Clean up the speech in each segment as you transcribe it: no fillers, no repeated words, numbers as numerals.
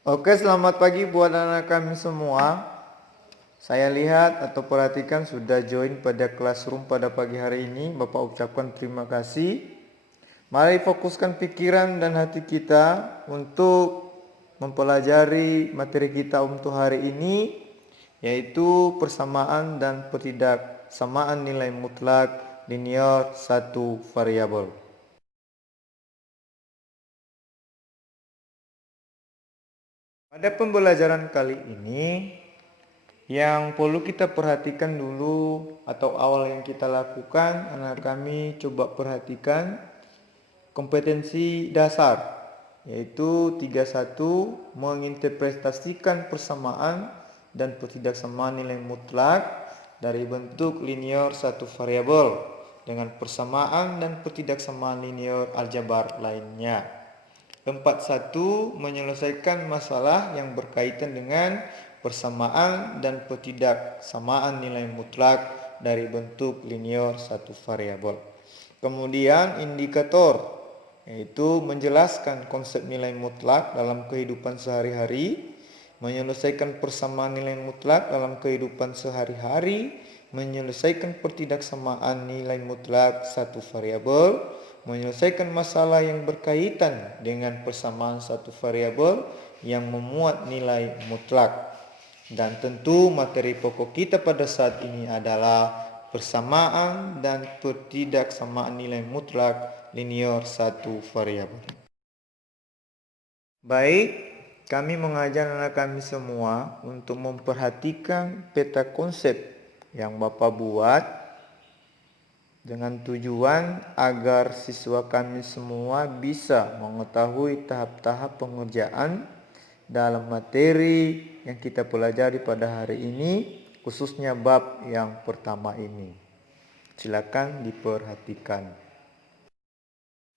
Oke, selamat pagi buat anak kami semua. Saya lihat atau perhatikan sudah join pada classroom pada pagi hari ini. Bapak ucapkan terima kasih. Mari fokuskan pikiran dan hati kita untuk mempelajari materi kita untuk hari ini, yaitu persamaan dan pertidaksamaan nilai mutlak linear satu variabel. Pada pembelajaran kali ini, yang perlu kita perhatikan dulu atau awal yang kita lakukan, anak kami coba perhatikan kompetensi dasar, yaitu 31 menginterpretasikan persamaan dan pertidaksamaan nilai mutlak dari bentuk linear satu variabel dengan persamaan dan pertidaksamaan linear aljabar lainnya. 41 menyelesaikan masalah yang berkaitan dengan persamaan dan pertidaksamaan nilai mutlak dari bentuk linear satu variabel. Kemudian indikator, yaitu menjelaskan konsep nilai mutlak dalam kehidupan sehari-hari, menyelesaikan persamaan nilai mutlak dalam kehidupan sehari-hari, menyelesaikan pertidaksamaan nilai mutlak satu variabel, menyelesaikan masalah yang berkaitan dengan persamaan satu variabel yang memuat nilai mutlak. Dan tentu materi pokok kita pada saat ini adalah persamaan dan pertidaksamaan nilai mutlak linear satu variabel. Baik, kami mengajar anak kami semua untuk memperhatikan peta konsep yang Bapak buat dengan tujuan agar siswa kami semua bisa mengetahui tahap-tahap pengerjaan dalam materi yang kita pelajari pada hari ini, khususnya bab yang pertama ini. Silakan diperhatikan.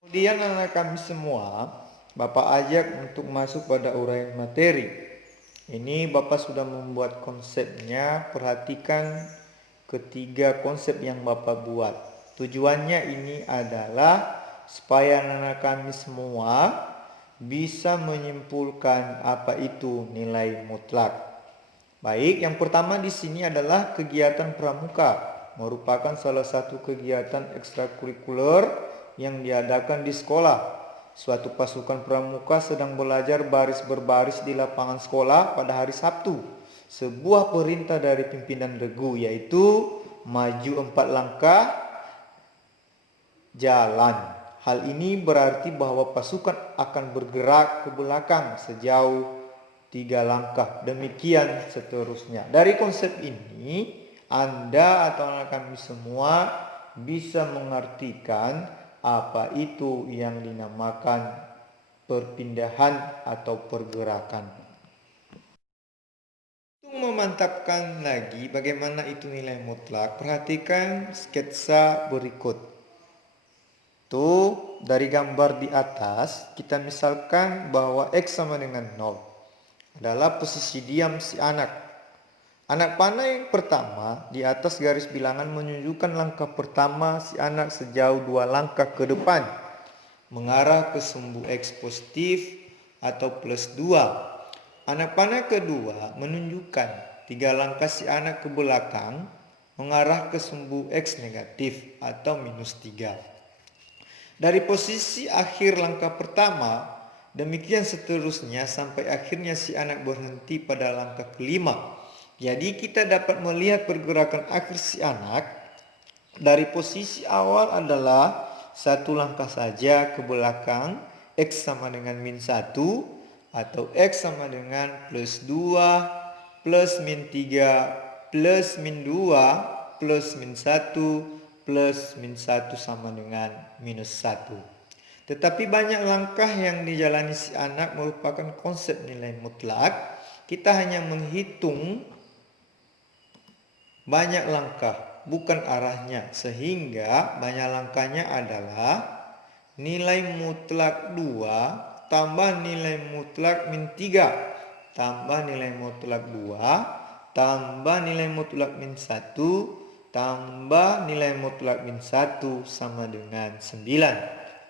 Kemudian anak kami semua, Bapak ajak untuk masuk pada uraian materi. Ini Bapak sudah membuat konsepnya, perhatikan ketiga konsep yang Bapak buat. Tujuannya ini adalah supaya anak kami semua bisa menyimpulkan apa itu nilai mutlak. Baik, yang pertama di sini adalah kegiatan pramuka, merupakan salah satu kegiatan ekstrakurikuler yang diadakan di sekolah. Suatu pasukan pramuka sedang belajar baris berbaris di lapangan sekolah pada hari Sabtu. Sebuah perintah dari pimpinan regu, yaitu maju 4 langkah, jalan. Hal ini berarti bahwa pasukan akan bergerak ke belakang sejauh 3 langkah. Demikian seterusnya. Dari konsep ini, Anda atau anak kami semua bisa mengartikan apa itu yang dinamakan perpindahan atau pergerakan. Untuk memantapkan lagi bagaimana itu nilai mutlak, perhatikan sketsa berikut. Tuh, dari gambar di atas, kita misalkan bahwa X sama dengan 0 adalah posisi diam si anak. Anak panah yang pertama di atas garis bilangan menunjukkan langkah pertama si anak sejauh 2 langkah ke depan, mengarah ke sumbu X positif atau plus 2. Anak panah kedua menunjukkan 3 langkah si anak ke belakang, mengarah ke sumbu X negatif atau minus 3. Dari posisi akhir langkah pertama, demikian seterusnya sampai akhirnya si anak berhenti pada langkah kelima. Jadi kita dapat melihat pergerakan akhir si anak dari posisi awal adalah 1 langkah saja ke belakang, X sama dengan min 1 atau X sama dengan plus 2, plus min 3, plus min 2, plus min 1, plus min 1 sama dengan minus 1. Tetapi banyak langkah yang dijalani si anak merupakan konsep nilai mutlak. Kita hanya menghitung banyak langkah, bukan arahnya. Sehingga banyak langkahnya adalah nilai mutlak 2 tambah nilai mutlak min 3 tambah nilai mutlak 2 tambah nilai mutlak min 1 tambah nilai mutlak min 1 sama dengan 9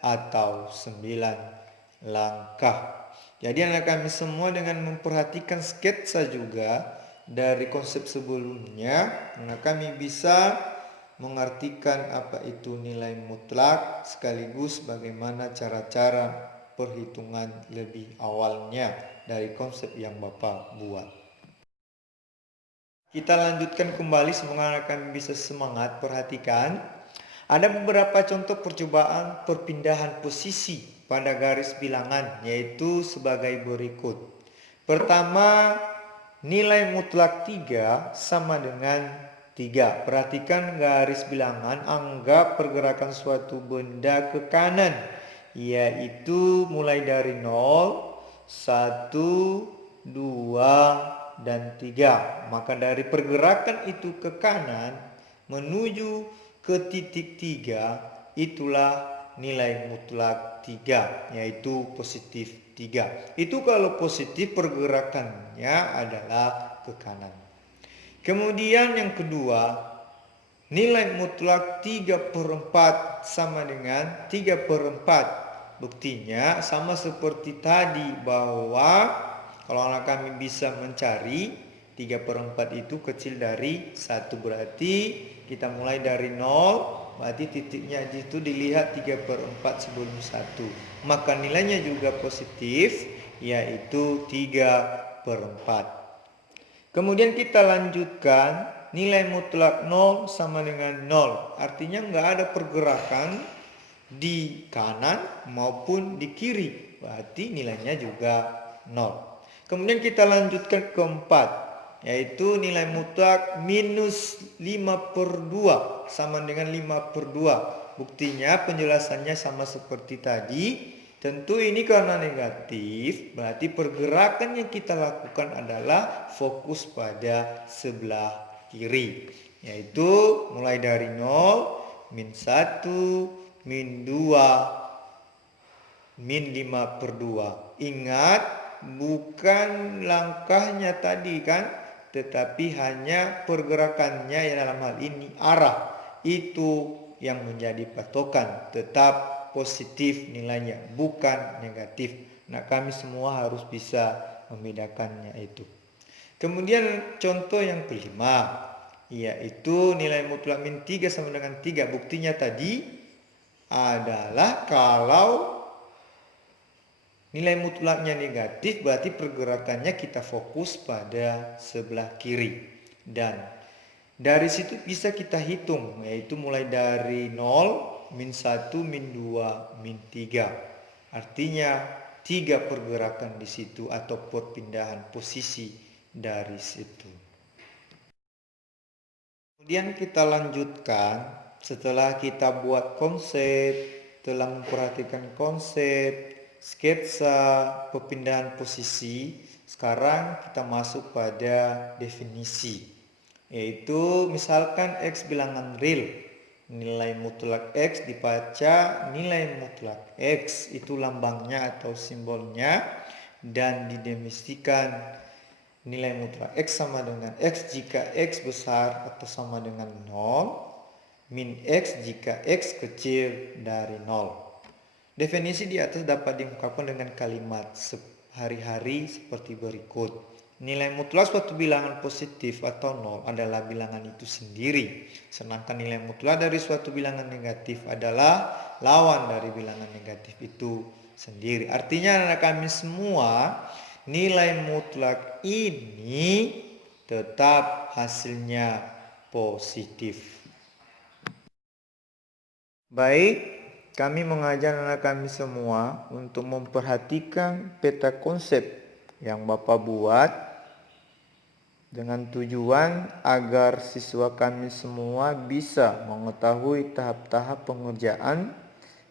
atau 9 langkah. Jadi anak kami semua dengan memperhatikan sketsa juga dari konsep sebelumnya, anak kami bisa mengartikan apa itu nilai mutlak sekaligus bagaimana cara-cara perhitungan lebih awalnya dari konsep yang Bapak buat. Kita lanjutkan kembali, semoga anak kami bisa semangat. Perhatikan, ada beberapa contoh percobaan perpindahan posisi pada garis bilangan, yaitu sebagai berikut. Pertama, nilai mutlak 3 sama dengan 3. Perhatikan garis bilangan, anggap pergerakan suatu benda ke kanan, yaitu mulai dari 0, 1, 2, dan 3. Maka dari pergerakan itu ke kanan menuju ke titik 3, itulah nilai mutlak 3, yaitu positif 3. Itu kalau positif pergerakannya adalah ke kanan. Kemudian yang kedua, nilai mutlak 3/4 sama dengan 3/4. Buktinya sama seperti tadi, bahwa kalau anak kami bisa mencari 3/4 itu kecil dari 1, berarti kita mulai dari 0, berarti titiknya itu dilihat 3/4 sebelum 1. Maka nilainya juga positif, yaitu 3/4. Kemudian kita lanjutkan, nilai mutlak 0 sama dengan 0. Artinya nggak ada pergerakan di kanan maupun di kiri, berarti nilainya juga 0. Kemudian kita lanjutkan keempat, yaitu nilai mutlak minus 5/2 sama dengan 5/2. Buktinya penjelasannya sama seperti tadi. Tentu ini karena negatif, berarti pergerakan yang kita lakukan adalah fokus pada sebelah kiri, yaitu mulai dari 0, min 1, min 2, min 5/2. Ingat, bukan langkahnya tadi kan, tetapi hanya pergerakannya, yang dalam hal ini arah, itu yang menjadi patokan. Tetap positif nilainya, bukan negatif. Nah, kami semua harus bisa membedakannya itu. Kemudian contoh yang kelima, yaitu nilai mutlak min 3 sama dengan 3. Buktinya tadi adalah kalau nilai mutlaknya negatif, berarti pergerakannya kita fokus pada sebelah kiri. Dan dari situ bisa kita hitung, yaitu mulai dari 0, min 1, min 2, min 3. Artinya 3 pergerakan di situ atau perpindahan posisi dari situ. Kemudian kita lanjutkan, setelah kita buat konsep, telah memperhatikan konsep, sketsa, perpindahan posisi, sekarang kita masuk pada definisi. Yaitu misalkan X bilangan real, nilai mutlak X dibaca nilai mutlak X, itu lambangnya atau simbolnya, dan didefinisikan nilai mutlak X sama dengan X jika X besar atau sama dengan 0, min X jika X kecil dari 0. Definisi di atas dapat diungkapkan dengan kalimat sehari-hari seperti berikut. Nilai mutlak suatu bilangan positif atau 0 adalah bilangan itu sendiri. Sedangkan nilai mutlak dari suatu bilangan negatif adalah lawan dari bilangan negatif itu sendiri. Artinya anak kami semua, nilai mutlak ini tetap hasilnya positif. Baik, kami mengajar anak kami semua untuk memperhatikan peta konsep yang Bapak buat dengan tujuan agar siswa kami semua bisa mengetahui tahap-tahap pengerjaan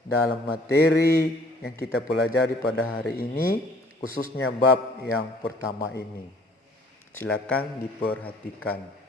dalam materi yang kita pelajari pada hari ini, khususnya bab yang pertama ini. Silakan diperhatikan.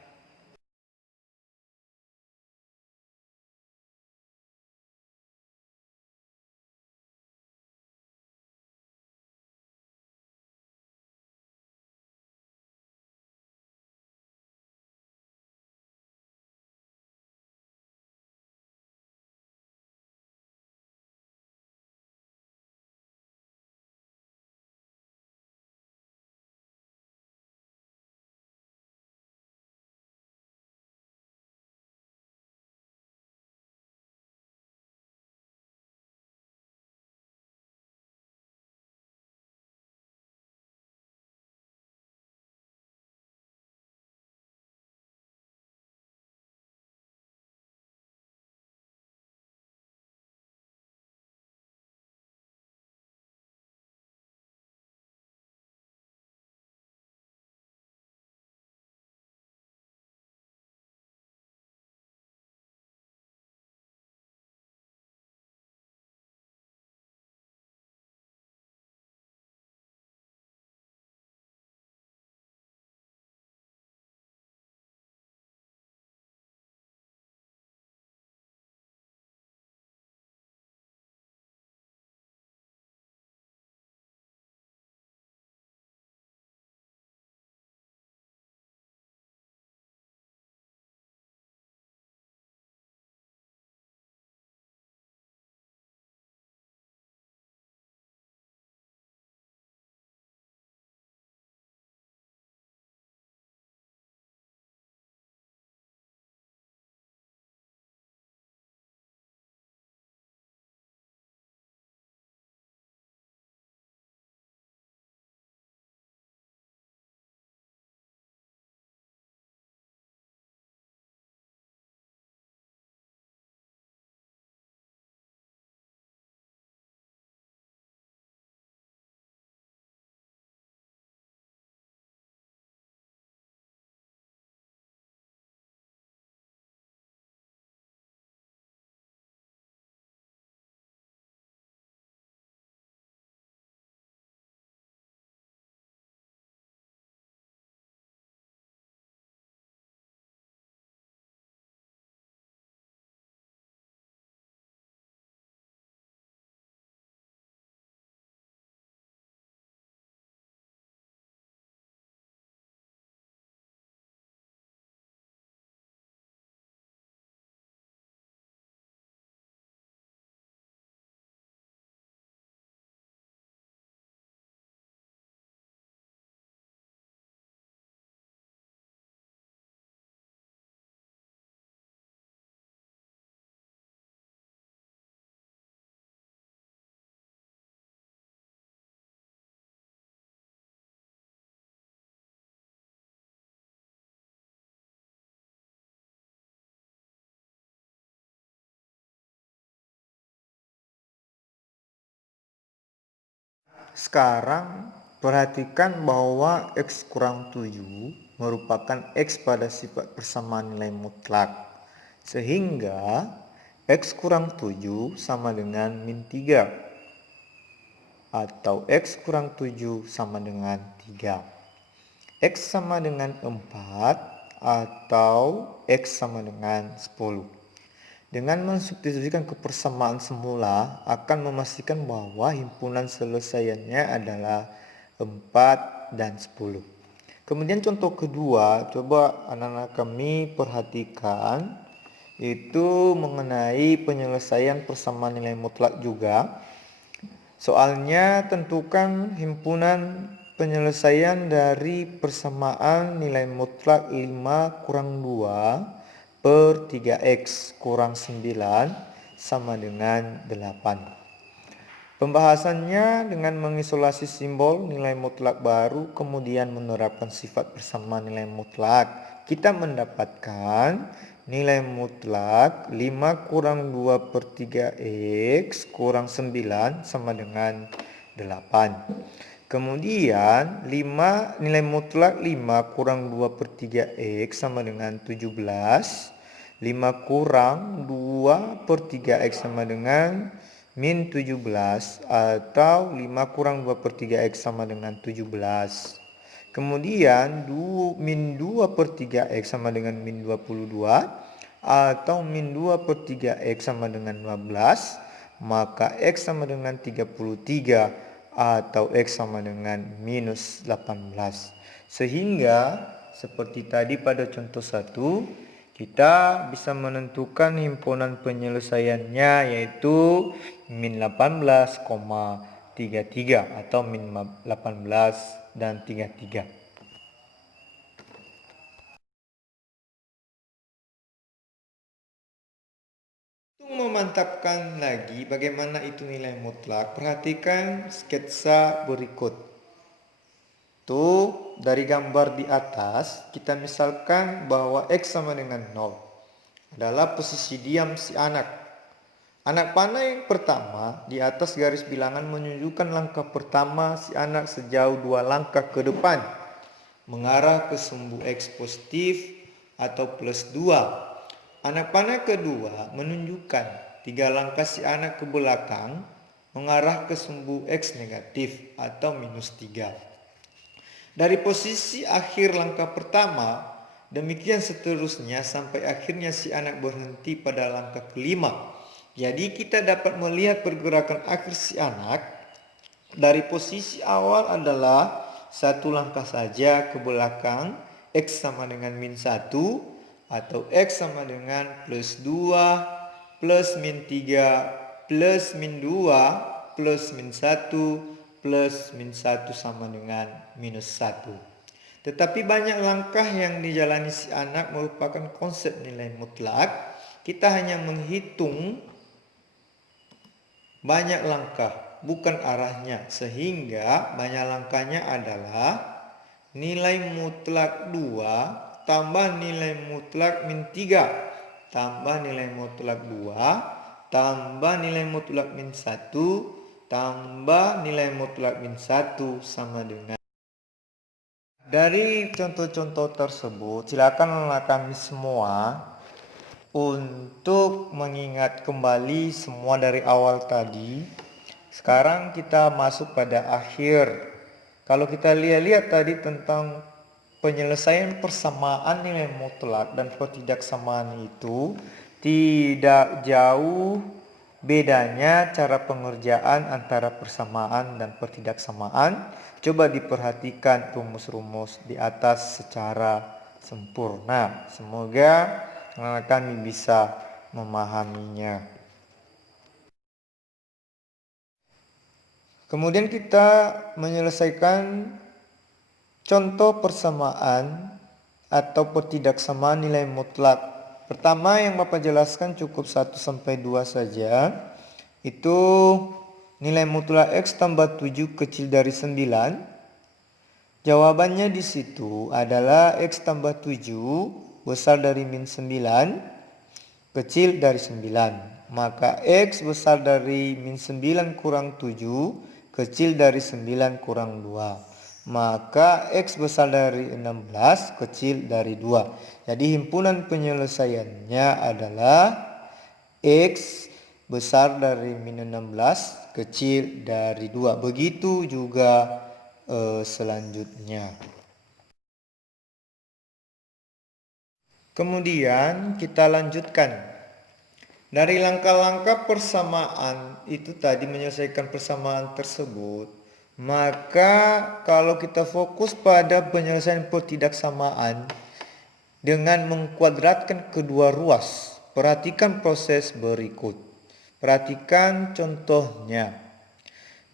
sekarang perhatikan bahwa X kurang 7 merupakan X pada sifat persamaan nilai mutlak. Sehingga X kurang 7 sama dengan min 3. Atau X kurang 7 sama dengan 3. X sama dengan 4 atau X sama dengan 10. Dengan mensubstitusikan ke persamaan semula akan memastikan bahwa himpunan selesaiannya adalah 4 dan 10. Kemudian contoh kedua, coba anak-anak kami perhatikan, itu mengenai penyelesaian persamaan nilai mutlak juga. Soalnya tentukan himpunan penyelesaian dari persamaan nilai mutlak 5 kurang 2 per 3x kurang 9 sama dengan 8. Pembahasannya dengan mengisolasi simbol nilai mutlak baru kemudian menerapkan sifat persamaan nilai mutlak. Kita mendapatkan nilai mutlak 5 kurang 2 per 3x kurang 9 sama dengan 8. Kemudian nilai mutlak 5 kurang 2 per 3x sama dengan 17. 5 kurang 2 per 3x sama dengan min 17 atau 5 kurang 2 per 3x sama dengan 17. Kemudian min 2 per 3x sama dengan min 22 atau min 2 per 3x sama dengan 15, maka x sama dengan 33 atau X sama dengan minus 18. Sehingga seperti tadi pada contoh 1, kita bisa menentukan himpunan penyelesaiannya yaitu min 18,33 atau min 18 dan 33. Untuk memantapkan lagi bagaimana itu nilai mutlak, perhatikan sketsa berikut. Tuh, dari gambar di atas, kita misalkan bahwa X sama dengan 0 adalah posisi diam si anak. Anak panah yang pertama di atas garis bilangan menunjukkan langkah pertama si anak sejauh 2 langkah ke depan, mengarah ke sumbu X positif atau plus 2. Anak panah kedua menunjukkan 3 langkah si anak ke belakang, mengarah ke sumbu X negatif atau minus 3. Dari posisi akhir langkah pertama, demikian seterusnya sampai akhirnya si anak berhenti pada langkah kelima. Jadi kita dapat melihat pergerakan akhir si anak dari posisi awal adalah 1 langkah saja ke belakang, X sama dengan min 1, atau X sama dengan plus 2, plus min 3, plus min 2, plus min 1, plus min 1 sama dengan minus 1. Tetapi banyak langkah yang dijalani si anak merupakan konsep nilai mutlak. Kita hanya menghitung banyak langkah, bukan arahnya. Sehingga banyak langkahnya adalah nilai mutlak 2 tambah nilai mutlak min 3 tambah nilai mutlak 2 tambah nilai mutlak min 1 tambah nilai mutlak min 1 sama dengan. Dari contoh-contoh tersebut, silakan kami semua untuk mengingat kembali semua dari awal tadi. Sekarang kita masuk pada akhir. Kalau kita lihat tadi tentang penyelesaian persamaan nilai mutlak dan ketidaksamaan itu tidak jauh bedanya cara pengerjaan antara persamaan dan ketidaksamaan. Coba diperhatikan rumus-rumus di atas secara sempurna. Semoga kami bisa memahaminya. Kemudian kita menyelesaikan contoh persamaan atau ketidaksamaan nilai mutlak. Pertama yang Bapak jelaskan cukup 1 sampai 2 saja. Itu nilai mutlak X tambah 7 kecil dari 9. Jawabannya di situ adalah X tambah 7 besar dari min 9 kecil dari 9. Maka X besar dari min 9 kurang 7 kecil dari 9 kurang 2. Maka X besar dari 16 kecil dari 2. Jadi himpunan penyelesaiannya adalah X besar dari minus 16 kecil dari 2. Begitu juga selanjutnya. Kemudian kita lanjutkan. Dari langkah-langkah persamaan itu tadi menyelesaikan persamaan tersebut, maka kalau kita fokus pada penyelesaian pertidaksamaan dengan mengkuadratkan kedua ruas, perhatikan proses berikut. Perhatikan contohnya.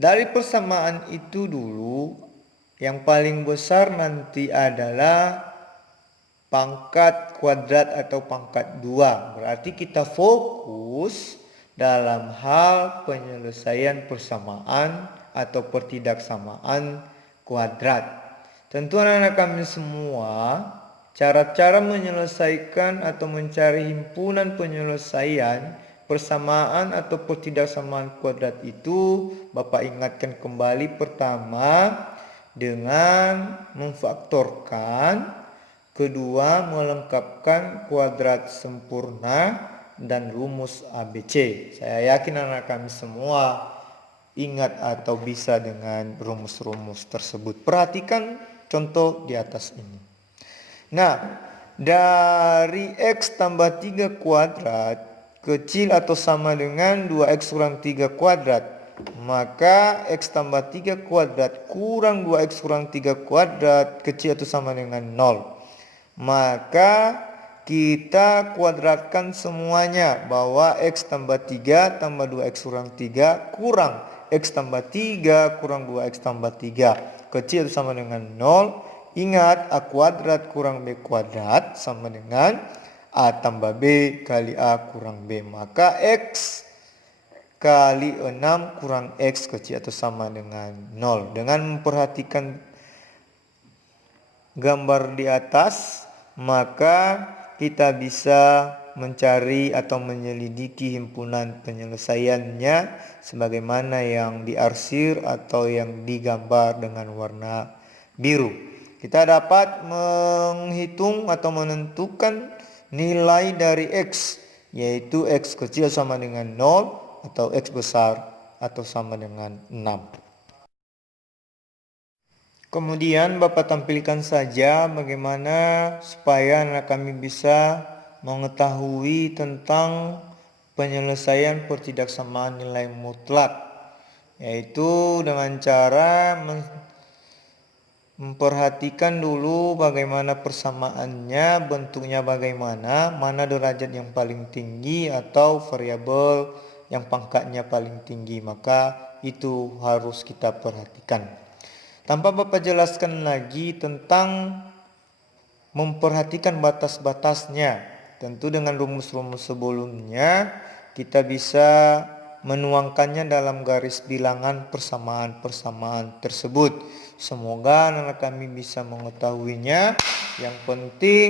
Dari persamaan itu dulu, yang paling besar nanti adalah pangkat kuadrat atau pangkat 2. Berarti kita fokus dalam hal penyelesaian persamaan atau pertidaksamaan kuadrat. Tentu anak-anak kami semua, cara-cara menyelesaikan atau mencari himpunan penyelesaian persamaan atau pertidaksamaan kuadrat itu Bapak ingatkan kembali. Pertama, dengan memfaktorkan. Kedua, melengkapkan kuadrat sempurna dan rumus ABC. Saya yakin anak kami semua ingat atau bisa dengan rumus-rumus tersebut. Perhatikan contoh di atas ini. Nah, dari X tambah 3 kuadrat kecil atau sama dengan 2X kurang 3 kuadrat, maka X tambah 3 kuadrat kurang 2X kurang 3 kuadrat kecil atau sama dengan 0. Maka kita kuadratkan semuanya, bahwa X tambah 3 tambah 2X kurang 3 kurang X tambah 3 kurang 2X tambah 3 kecil atau sama dengan 0. Ingat, A kuadrat kurang B kuadrat sama dengan A tambah B kali A kurang B. Maka X kali 6 kurang X kecil atau sama dengan 0. Dengan memperhatikan gambar di atas, maka kita bisa mencari atau menyelidiki himpunan penyelesaiannya sebagaimana yang diarsir atau yang digambar dengan warna biru. Kita dapat menghitung atau menentukan nilai dari X, yaitu X kecil sama dengan 0 atau X besar atau sama dengan 6. Kemudian Bapak tampilkan saja bagaimana supaya anak kami bisa mengetahui tentang penyelesaian pertidaksamaan nilai mutlak, yaitu dengan cara memperhatikan dulu bagaimana persamaannya, bentuknya bagaimana, mana derajat yang paling tinggi atau variabel yang pangkatnya paling tinggi, maka itu harus kita perhatikan. Tanpa Bapak jelaskan lagi tentang memperhatikan batas-batasnya. Tentu dengan rumus-rumus sebelumnya kita bisa menuangkannya dalam garis bilangan persamaan-persamaan tersebut. Semoga anak kami bisa mengetahuinya. Yang penting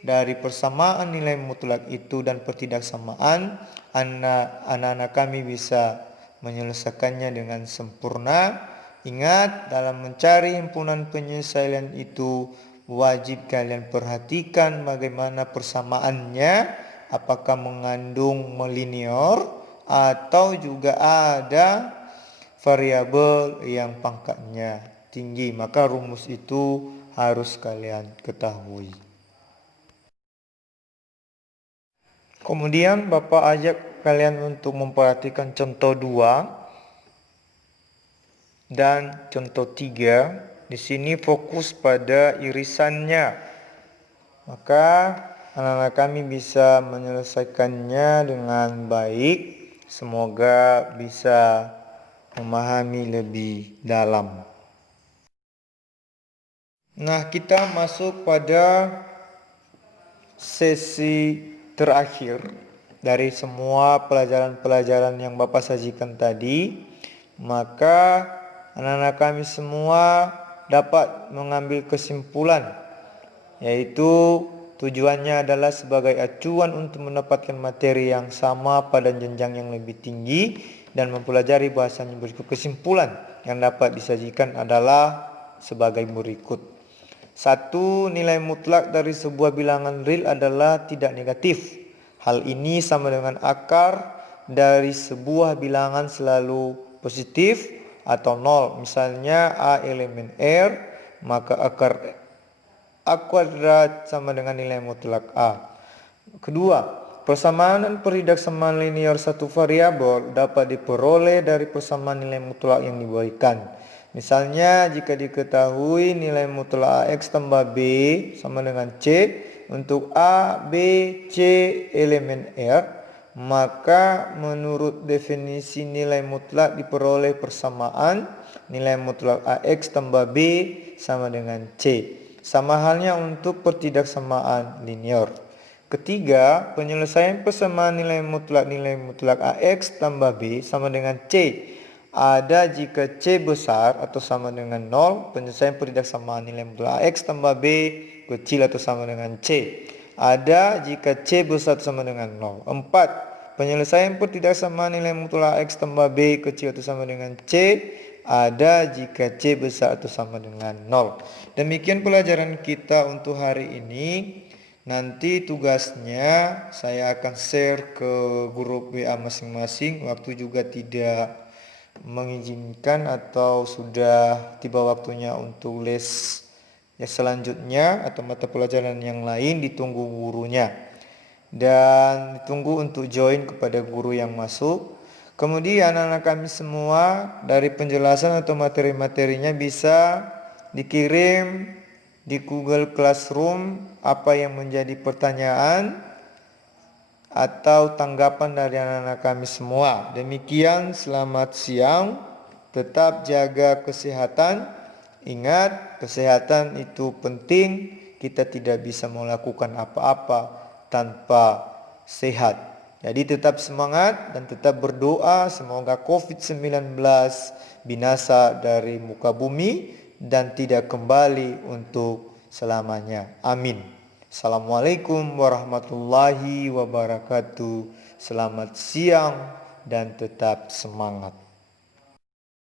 dari persamaan nilai mutlak itu dan pertidaksamaan, anak-anak kami bisa menyelesaikannya dengan sempurna. Ingat, dalam mencari himpunan penyelesaian itu wajib kalian perhatikan bagaimana persamaannya, apakah mengandung linear atau juga ada variabel yang pangkatnya tinggi. Maka rumus itu harus kalian ketahui. Kemudian Bapak ajak kalian untuk memperhatikan contoh 2 dan contoh 3. Di sini fokus pada irisannya. Maka anak-anak kami bisa menyelesaikannya dengan baik. Semoga bisa memahami lebih dalam. Nah, kita masuk pada sesi terakhir dari semua pelajaran-pelajaran yang Bapak sajikan tadi. Maka anak-anak kami semua dapat mengambil kesimpulan, yaitu tujuannya adalah sebagai acuan untuk mendapatkan materi yang sama pada jenjang yang lebih tinggi, dan mempelajari bahasanya berikut. Kesimpulan yang dapat disajikan adalah sebagai berikut. 1. Nilai mutlak dari sebuah bilangan real adalah tidak negatif. Hal ini sama dengan akar dari sebuah bilangan selalu positif atau nol. Misalnya A elemen R, maka akar A kuadrat sama dengan nilai mutlak A. Kedua, persamaan dan peridaksamaan linear satu variabel dapat diperoleh dari persamaan nilai mutlak yang diberikan. Misalnya, jika diketahui nilai mutlak AX tambah B sama dengan C untuk A, B, C elemen R, maka menurut definisi nilai mutlak diperoleh persamaan nilai mutlak AX tambah B sama dengan C. Sama halnya untuk pertidaksamaan linear. Ketiga, penyelesaian persamaan nilai mutlak AX tambah B sama dengan C ada jika C besar atau sama dengan 0, penyelesaian pertidaksamaan nilai mutlak AX tambah B kecil atau sama dengan C ada jika C besar atau sama dengan 0. 4. Penyelesaian pertidaksamaan nilai mutlak AX tambah B kecil atau sama dengan C ada jika C besar atau sama dengan 0. Demikian pelajaran kita untuk hari ini. Nanti tugasnya saya akan share ke grup WA masing-masing. Waktu juga tidak mengizinkan atau sudah tiba waktunya untuk les yang selanjutnya atau mata pelajaran yang lain, ditunggu gurunya. Dan ditunggu untuk join kepada guru yang masuk. Kemudian anak-anak kami semua dari penjelasan atau materi-materinya bisa dikirim di Google Classroom apa yang menjadi pertanyaan atau tanggapan dari anak-anak kami semua. Demikian, selamat siang. Tetap jaga kesehatan. Ingat, kesehatan itu penting. Kita tidak bisa melakukan apa-apa tanpa sehat. Jadi tetap semangat dan tetap berdoa semoga COVID-19 binasa dari muka bumi dan tidak kembali untuk selamanya. Amin. Assalamualaikum warahmatullahi wabarakatuh. Selamat siang dan tetap semangat.